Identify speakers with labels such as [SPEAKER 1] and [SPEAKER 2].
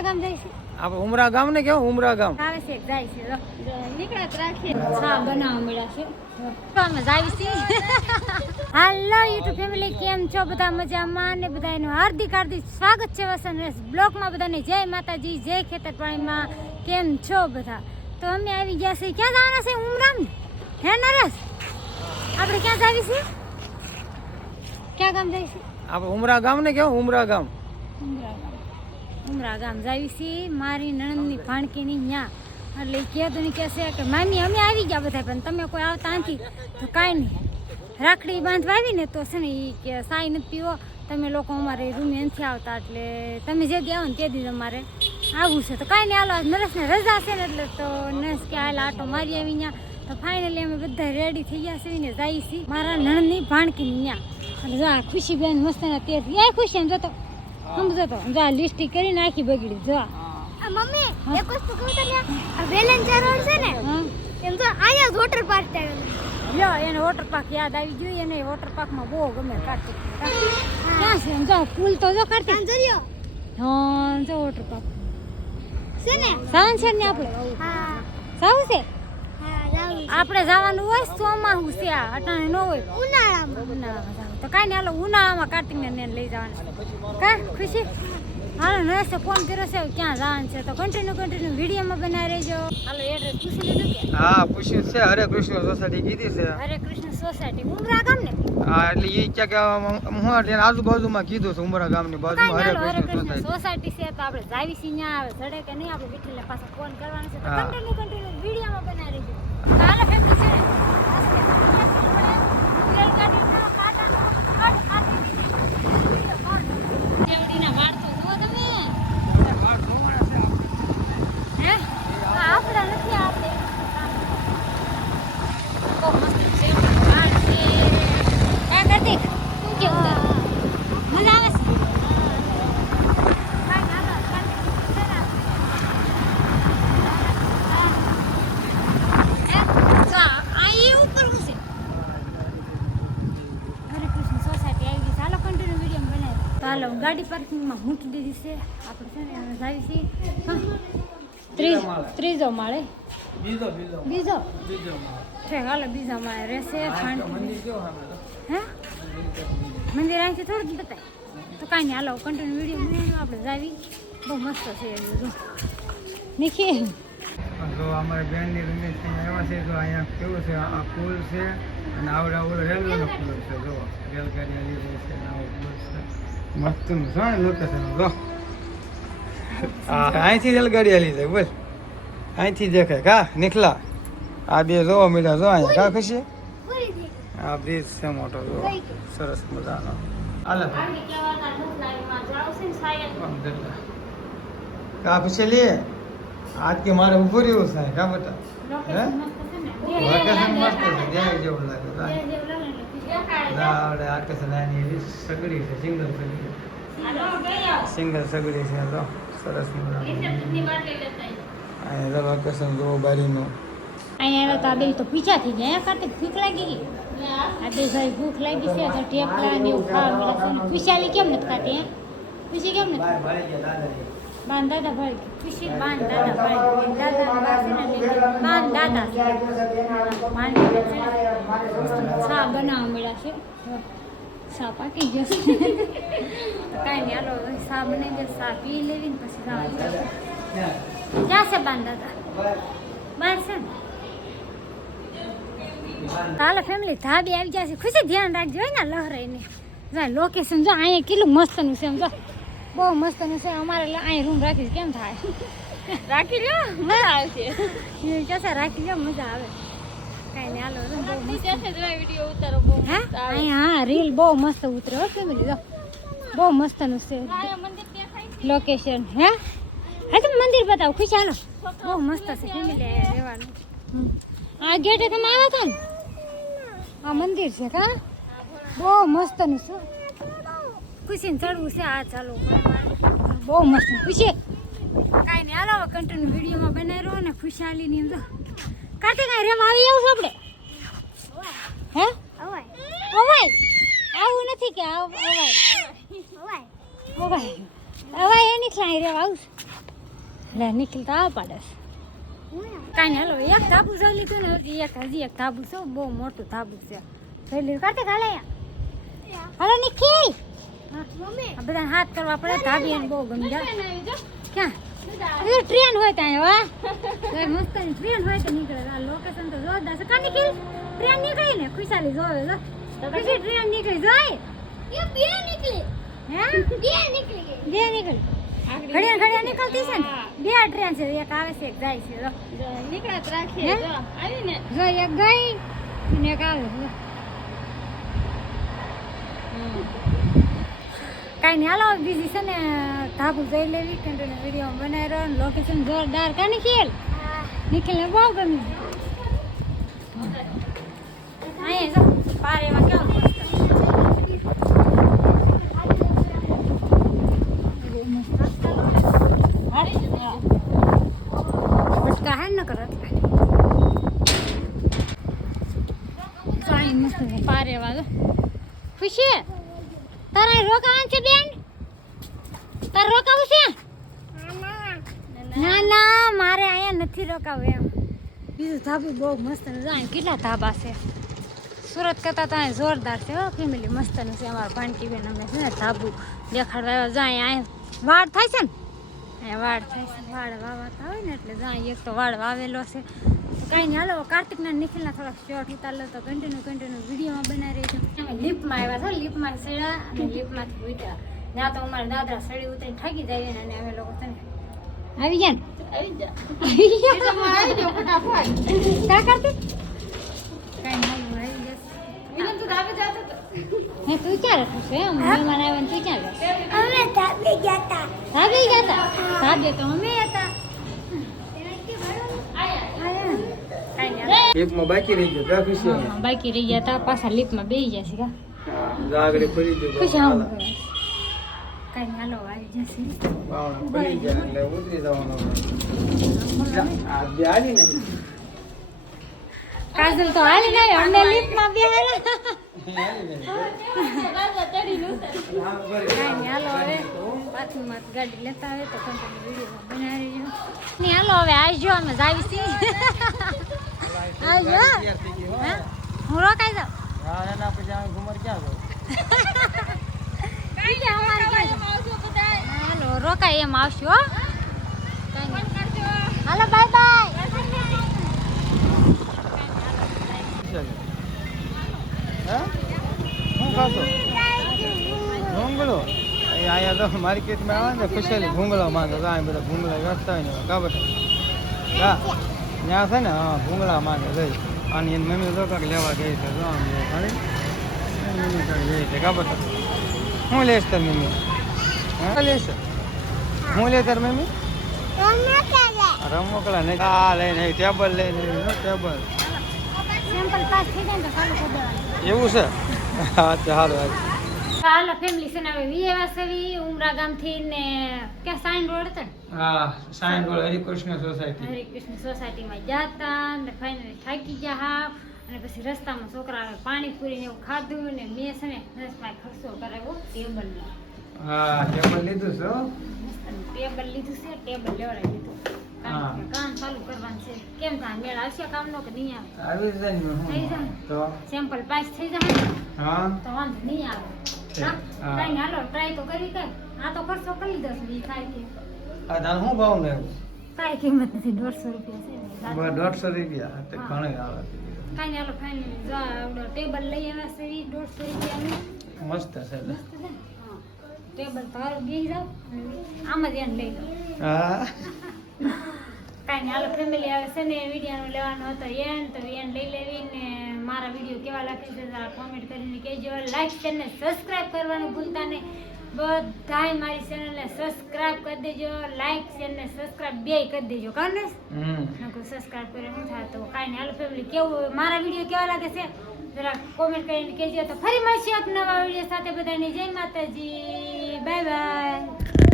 [SPEAKER 1] ક્યાં ગામ જઈશું.
[SPEAKER 2] આપણે ઉમરા ગામ ને કેવું ઉમરા ગામ.
[SPEAKER 1] આવે છે જાય છે. લો. નીકળ્યા તો રાખીએ. ચા બનાવવા મળ્યા છે. અમે હાલો યુટ્યુબ ફેમિલી કેમ છો? બધા મજામાં ને બધા એનું હાર્દિક હાર્દિક સ્વાગત છે વસન રેસ બ્લોકમાં બધાને. જય માતાજી જય ખેતરપાણીમાં કેમ છો બધા? તો અમે આવી ગયા છીએ. ક્યાં જવાના છે? ઉમરામ? હે નરેશ? આપણે ક્યાં જાવી છીએ ક્યાં ગામ જઈશું?
[SPEAKER 2] આપણે ઉમરા ગામ ને કેવું ઉમરા ગામ.
[SPEAKER 1] ઉમરા ગામ. ઉમરા ગામ જાવી છીએ મારી નણંદની ભાણકીની ન્યા. એટલે કહેતું કહેશે કે, મામી, અમે આવી ગયા બધા પણ તમે કોઈ આવતા નથી. તો કાંઈ નહીં. રાખડી બાંધવા આવી ને તો છે ને એ કે, સાઈ નથી પીવો. તમે લોકો અમારે રૂમે નથી આવતા, એટલે તમે જે દી આવો ને તે દી અમારે આવવું છે. તો કાંઈ નહીં, હાલો, આજ નરેશને રજા છે ને એટલે તો નરેશ કે, હાલ આટો મારી આવી ત્યાં તો ફાઇનલી અમે બધા રેડી થઈ ગયા છીએ ને જઈએ છીએ મારા નણની ભાણકીની ત્યાં અને જો આ ખુશીબેન મસ્ત ના તેર એ ખુશી એમ જતો. સમજો તો જો આ લિસ્ટી કરી નાખી બગડી જો આ.
[SPEAKER 3] મમ્મી એક વસ્તુ કહું તને આ વેલેન્ચર રોડ છે ને
[SPEAKER 1] હા.
[SPEAKER 3] એમ તો જ વોટર પાર્ક આવેલું
[SPEAKER 1] લ્યો એને વોટર પાર્ક યાદ આવી ગયું એને વોટર પાર્કમાં બહુ ગમે કાર્તિક. ક્યાં છે? જો પુલ તો જો કાર્તિક.
[SPEAKER 3] સાંજરિયો
[SPEAKER 1] હા જો વોટર પાર્ક
[SPEAKER 3] છે ને?
[SPEAKER 1] સાવન છે ને આપણે?
[SPEAKER 3] હા.
[SPEAKER 1] સાવ છે?
[SPEAKER 3] હા
[SPEAKER 1] આપણે જવાનું હોય સોમાહું છે આ. અટાણે ન હોય.
[SPEAKER 3] ઉનાળામાં.
[SPEAKER 1] ઉનાળામાં. તો કાંઈ નહીં હાલો ઉનાળામાં કાર્તિકને ને લઈ જવાનું. કા ખુશી? હાલો નરેશે ફોન કર્યો છે ક્યાં જવાનું છે? તો કન્ટિન્યુ કન્ટિન્યુ વિડીયોમાં બનાવી રહેજો. હાલો એડ્રેસ પૂછી લીધું કે?
[SPEAKER 2] હા પૂછ્યું છે હરે કૃષ્ણ સોસાયટી કીધી છે.
[SPEAKER 1] હરે કૃષ્ણ સોસાયટી ઉમરા ગામ ને
[SPEAKER 2] હા એટલે એ ક્યાં આમ હું એટલે આજુબાજુમાં કીધું છે ઉમરા ગામની બાજુમાં હરે કૃષ્ણ સોસાયટી
[SPEAKER 1] છે તો આપણે જાવી છીએ ન્યા આવે ચડે કે નહીં આપણે વિઠ્ઠલને પાછા ફોન કરવાનો છે. તો. કન્ટિન્યુ કન્ટિન્યુ વિડીયોમાં બનાવી રહેજો તો હાલો ફેમિલી છે ને રેલગાડીના કાંટાનો કટ ખાતી દીધી. દેવડીના વાળ તો જુઓ તમે. હે? આ આપણા નથી આ આપણે. બહુ મસ્ત દેવડીના વાળ છે. હા, કાર્તિક, શું કેવું તારું? મજા આવે છે? કાંઈ ના આવે, કાર્તિક, છે ને? હે? જો આ- આ ઈ ઉપર હું છે? હરે કૃષ્ણ સોસાયટી આવી ગઈ છે. હાલો કન્ટિન્યુ વીડિયો તો હાલો ગાડી પાર્કિંગમાં મૂકી દીધી છે આપણે છે ને હવે છીએ. હા. ત્રીજો માળે.
[SPEAKER 2] બીજો બીજો
[SPEAKER 1] બીજો?
[SPEAKER 2] બીજો
[SPEAKER 1] હાલો બીજા માળે રહેશે હે મંદિર અહીંથી થોડું બતાય. તો કાંઈ નહીં હાલો કન્ટિન્યુ વીડિયો બનાવી આપણે જાવી. બહુ મસ્ત છે એ બધું. નીકળી
[SPEAKER 2] જો અમારે બેનની રૂમે આવ્યા છે તો અહીંયા કેવું છે આ પુલ છે અને આવડા ઓલો રેલવેનો પુલ છે જો. રેલગાડી આવી રહી છે આવો પુલ છે. મસ્તનું છે લોકેશન જો આ અહીંથી રેલગાડી હાલી જાય બોલ. અહીંથી દેખાય. કા નીકળા. આ બે જોવા મળ્યા જો અહીંયા કા ખુશી? આ બ્રિજ છે મોટો જો સરસ મજાનો. હાલે. કા ખુશી લે? આજ કે મારે ઉભું રહ્યું છે કા બેટા? હે? વેકેશન મસ્ત છે જેવું લાગે આની એવી સગડી છે સિંગલ સગડી. સિંગલ સગડી છે તો સરસ અહીંયા જો વેકેશન જો બારીનું.
[SPEAKER 1] અહીંયા આવ્યા તો આ બે તો પીછા થઈ ગયા કાર્તિક ભૂખ લાગી ગઈ. આ બે ભાઈ ભૂખ લાગી છે તો ને એવું ખાવા મળે છે. કેમ નથી ખાતી પૂછી કેમ નથી?
[SPEAKER 2] ગયા
[SPEAKER 1] બાન દાદા ભાઈ ખુશી બાન દાદા ભાઈ દાદા ને બા છે ને એટલે બાન દાદા છે બાન દાદા છે ને ચા બનાવવા મળ્યા છે સા પાકી ગયો કાંઈ નહીં હાલો સા બનાવી દે પી લેવી પછી જવાનું ક્યાં છે બાન બહાર છે હાલો ફેમિલી ધાબી આવી જાય છે ખુશી ધ્યાન રાખજો ને લહરાઈને લોકેશન જો અહીંયા કેટલું મસ્તનું છે એમ બહુ મસ્તનું છે. અમારે અહીં રૂમ રાખીશ કેમ થાય? રાખી લો મજા આવશે એ રાખી લો મજા આવે. કાંઈ હાલો બહુ મસ્ત. અહીંયા હા? રીલ બહુ મસ્ત ઉતરે હો ફેમિલી જો. બહુ મસ્તનું છે. લોકેશન હે? હા તમે મંદિર બતાવો ખુશ હાલો. બહુ મસ્ત છે ફેમિલી રહેવાનું. આ ગેટે તમે આવ્યા હતા ને? આ મંદિર છે કા? બહુ મસ્તનું છે. ખુશીને ચડવું છે. આ ચાલો બહુ મસ્ત. ખુશી. કાંઈ નહીં. હાલો કન્ટિન્યુ વિડીયોમાં બનાવી રહ્યો ને ખુશાલીની અંદર કાર્તિક કાંઈ રેમ આવી આવું આપણે? હે?
[SPEAKER 3] અવાય.
[SPEAKER 1] અવાય આવું નથી કે આવ- અવાય.
[SPEAKER 3] અવાય.
[SPEAKER 1] અવાય એની ખાઈ રેવા આવું છું. લે નીકળતા આ પાડે કાંઈ નહીં હાલો એક ધાબુ જોઈ લીધું ને હજી એક હજી એક ધાબુ છે. બહુ મોટું ધાબુ છે. જોઈ લીધું. કાર્તિક હાલે અહીંયા હાલો નિખિલ બધાને હાથ કરવા પડે ધાબી એને બહુ ગમજા ક્યાં? ટ્રેન હોય ત્યાં તો મસ્ત ટ્રેન હોય તો નીકળે. આ લોકેશન તો જોરદાર છે. કા નિખિલ ટ્રેન નીકળી ને? ખુશાલી જોવે જો. પછી? ટ્રેન નીકળી જોઈ?
[SPEAKER 3] એ બે નીકળી.
[SPEAKER 1] હે?
[SPEAKER 3] બે નીકળી
[SPEAKER 1] બે નીકળી. ઘડિયા ઘડિયા નીકળતી છે ને? બે ટ્રેન છે. એક આવે છે એક જાય છે જો.
[SPEAKER 3] નીકળત રાખીએ જો. આવીને
[SPEAKER 1] જો એક ગઈ ને એક આવે જો. કાંઈ નહીં. હાલો, બીજી છે ને, ધાબુ જઈ લેવી કન્ટિન્યુ વીડિયો બનાવી રહ્યો લોકેશન જોરદાર. કા નિખિલ? નિખિલને બહુ ગમ્યું. અહીંયા જો પારેમાં કેવું પારેવા ખુશી? તારે રોકાવાનું છે બેન? તારે રોકાવું છે? ના ના. મારે અહીંયા નથી રોકાવું એમ. બીજું ધાબુ બહુ મસ્ત છે જો કેટલા ધાબા છે? સુરત કરતાં તો અહીં જોરદાર છે ફેમિલી મસ્તનું છે. અમારા ભાંટી બેન અમે છે ને ધાબુ દેખાડવા આવ્યા. અહીંયા અહીં અહીં વાડ થાય છે ને? અહીંયા વાડ થાય છે. વાડ વાવાતા હોય ને એટલે જાય એક તો વાડ વાવેલો છે. કાંઈ નહીં. હાલો કાર્તિકના નિખિલના થોડાક શોર્ટ ઉતાર લો તો કન્ટિન્યુ કન્ટિન્યુ વિડીયોમાં બનાવી રહી છે. અમે લિફ્ટમાં આવ્યા છો લિફ્ટમાં સેડા અને લિફ્ટમાંથી ઉતર્યા. ત્યાં તો અમારા દાદરા સડી ઉતરીને થાકી જાય ને અને અમે લોકો છે આવી ગયા ને?
[SPEAKER 3] આવી જા
[SPEAKER 1] આવી ગયા?
[SPEAKER 3] આવી જાઓ ફટાફટ.
[SPEAKER 1] કા કરતી કાંઈ હાલો, આવી જશે
[SPEAKER 3] વિલન તું ધાબે જાતો તો.
[SPEAKER 1] ને તું ક્યારે થશે? એમ મહેમાન આવ્યા તું ક્યાં
[SPEAKER 3] અમે ધાબે ગયા
[SPEAKER 1] ધાબે ગયા હતા ધાબે તો અમે હતા આયા. કાંઈ નહીં હાલો.
[SPEAKER 2] એકમાં બાકી રહી ગયો કા ખુશી.
[SPEAKER 1] બાકી રહી ગયા તા પાછા લિફ્ટમાં બેસી જશે કા
[SPEAKER 2] આગળ ખુલી ગયું
[SPEAKER 1] ખુશ આમ કાંઈ હાલો આવી જશે.
[SPEAKER 2] વાવણા ખુલી ગયા એટલે ઉતરી જવાનું જા, આ બે આવી ને.
[SPEAKER 1] કાજલ તો હાલી ગઈ અમને લિફ્ટમાં બેહાડ્યા
[SPEAKER 2] આવી ને. હા, બરાબર.
[SPEAKER 1] કાંઈ નહીં હાલો હવે. પાછું ગાડી લેતા આવે તો કંટાળી વિડીયોમાં બનાવી હાલો હવે આવજો અમે જાવી છીએ
[SPEAKER 2] હો.
[SPEAKER 1] રોકાઈ જાઉં?
[SPEAKER 2] હા, એના પછી આ ઘુમર ક્યાં જાઉં?
[SPEAKER 1] અમારે ક્યાં જાઉં? હાલો રોકાય એમ આવશું હો. હાલો બાય બાય.
[SPEAKER 2] ચાલો. ખાશો? ભૂંગળો અહીં અહીંયા તો માર્કેટમાં આવે ને ખુશાલી ભૂંગળા માંગે. તો કાંઈ બધા ભૂંગળા વેચતા હોય ને કા બેટા? હા ત્યાં છે ને હા ભૂંગળા માંગે લઈ અને એની મમ્મી તો કાંઈક લેવા ગઈ છે જો આમ ખાલી. મમ્મી કાંઈક ગઈ છે હું લઈશ તાર મમ્મી? હા લઈશ હું લે તાર મમ્મી? રમકડા નહીં. આ અહીં ટેબલ લઈને ટેબલ. એવું છે? હા સારું હાલ.
[SPEAKER 1] ફેમિલી છે ને હવે ઉમરા ગામથી ને કે સાઈન રોડ હતા
[SPEAKER 2] હા સાઈન રોડ હરિકૃષ્ણ સોસાયટી
[SPEAKER 1] હરિકૃષ્ણ સોસાયટીમાં જાતા ને ફાઇનલી થાકી ગયા હા અને પછી રસ્તામાં છોકરાઓને પાણીપુરી ને એવું ખાધું ને મેં છે ને રસમાં ખર્ચો કરાવ્યો ટેબલ
[SPEAKER 2] હા ટેબલ લીધું છે
[SPEAKER 1] ટેબલ લીધું છે ટેબલ લેવડાવી લીધું કામ ચાલુ કરવાનું છે કેમ થાય મેળ આવશે કામનો કે નહીં આવે
[SPEAKER 2] આવી જાય. તો
[SPEAKER 1] સેમ્પલ પાસ થઈ જાય
[SPEAKER 2] હા
[SPEAKER 1] તો વાંધો નહીં આવે
[SPEAKER 2] હા.
[SPEAKER 1] હા? હાલો ટ્રાય તો કરી કઈ આ તો ખર્ચો કરી છે ઈ થાય કે.
[SPEAKER 2] આ તાર શું ભાવ ને?
[SPEAKER 1] કાંઈ કિંમત નથી દોઢસો રૂપિયા છે. ને.
[SPEAKER 2] બસ દોઢસો રૂપિયા તે. આવે.
[SPEAKER 1] કાંઈ હાલો ફાઇનલી જો આવડો ટેબલ લઈ આવ્યા છે ઈ દોઢસો રૂપિયાનું.
[SPEAKER 2] મસ્ત છે
[SPEAKER 1] મસ્ત છે ટેબલ તો હારું જાવ આમ જ એને લઈ જાઓ
[SPEAKER 2] હા.
[SPEAKER 1] કાંઈ નહીં હાલો ફેમિલી આવે છે ને વિડીયોનો લેવાનો હતો એન તો એન લઈ લેવી ને મારા વીડિયો કેવા લાગે છે કોમેન્ટ કરીને કહેજો. લાઈક ચેનલ સબસ્ક્રાઈબ કરવાનું ભૂલતા નહીં. બધાય મારી ચેનલને સબસ્ક્રાઇબ કરી દેજો. લાઈક ચેનલને સબસ્ક્રાઇબ બેય કરી દેજો. કારણ ને સબસ્ક્રાઇબ કરે હું થાય તો કાંઈ નહીં. હાલો ફેમિલી કેવું મારા વીડિયો કેવા લાગે છે? જરા કોમેન્ટ કરીને કહેજો. તો ફરી મળશે એક નવા વીડિયો સાથે બધાની. જય માતાજી. Bye bye